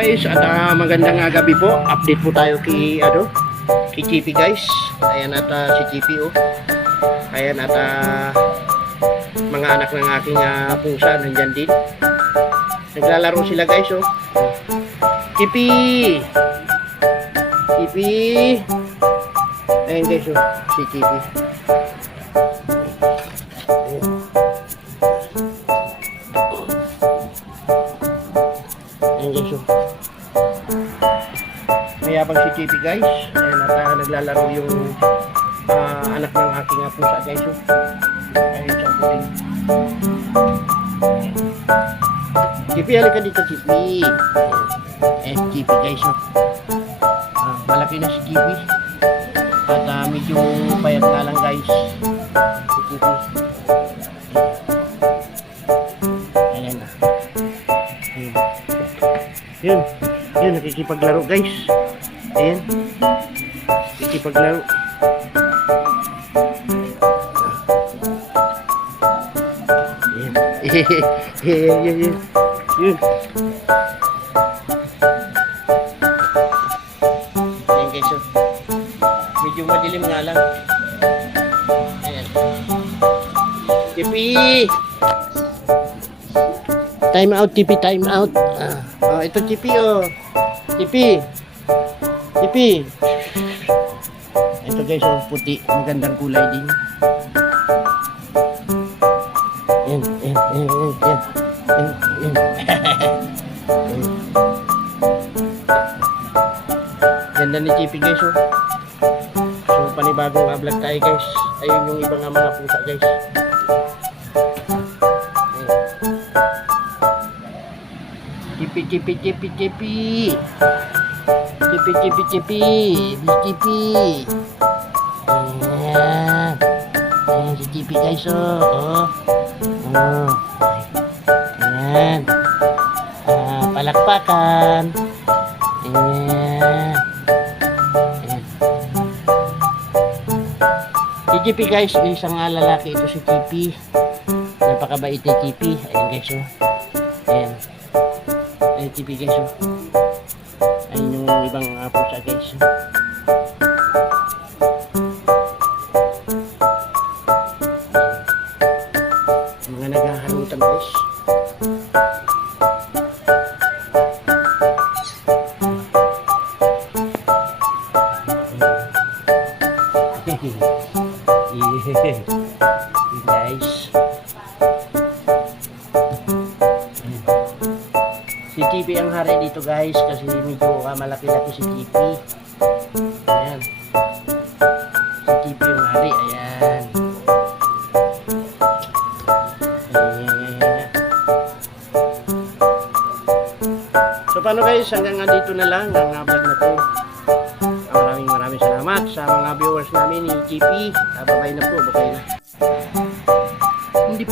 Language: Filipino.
guys, at magandang gabi po. Update po tayo kay kay Chippy guys. Ayan at si Chippy oh. Ayan at mga anak ng aking pusa nandyan din. Naglalaro sila guys oh. Chippy! Chippy! Ayan guys oh, si Chippy. Ayan guys oh. Mayabang si Chippy guys. Ayan at naglalaro yung anak ng aking pusa guys oh. Ayan siya puting. Chippy, halika dito Chippy. Ayan Chippy guys oh. Malaki na si Chippy. At medyo payat na lang guys si Chippy. Ayan na. Yun, yun, nakikipaglaro guys. Ayan, nakikipaglaro. Ayan, yun. Ayan guys, oh. Medyo madilim nga lang. Ayan. Chippy! Time out, Chippy, time out. Oh, ito Chippy oh. Chippy. Chippy. Ito guys oh, puti, magandang kulay din. Yan. Ganda ni Chippy guys oh. So panibagong vlog tayo guys. Ayun yung ibang mga pusa guys. Chippy. Ayan. Ayan si Chippy guys oh. Ayan. Palakpakan. Ayan. Si Chippy guys, isang lalaki ito si Chippy. Napakabait ni Chippy. Ayan guys oh. Ayan. Ayan Chippy guys oh. Ayun yung ibang pusa guys. Mga naghaharutan guys. Yeah. Guys. Si Chippy ang hari dito guys kasi medyo malaki-laki si Chippy. Ayan. Si Chippy yung hari. Ayan. So paano guys, hanggang dito na lang ang vlog na to. Maraming salamat sa mga viewers namin ni Chippy. Bye-bye na po. Bye na. Hindi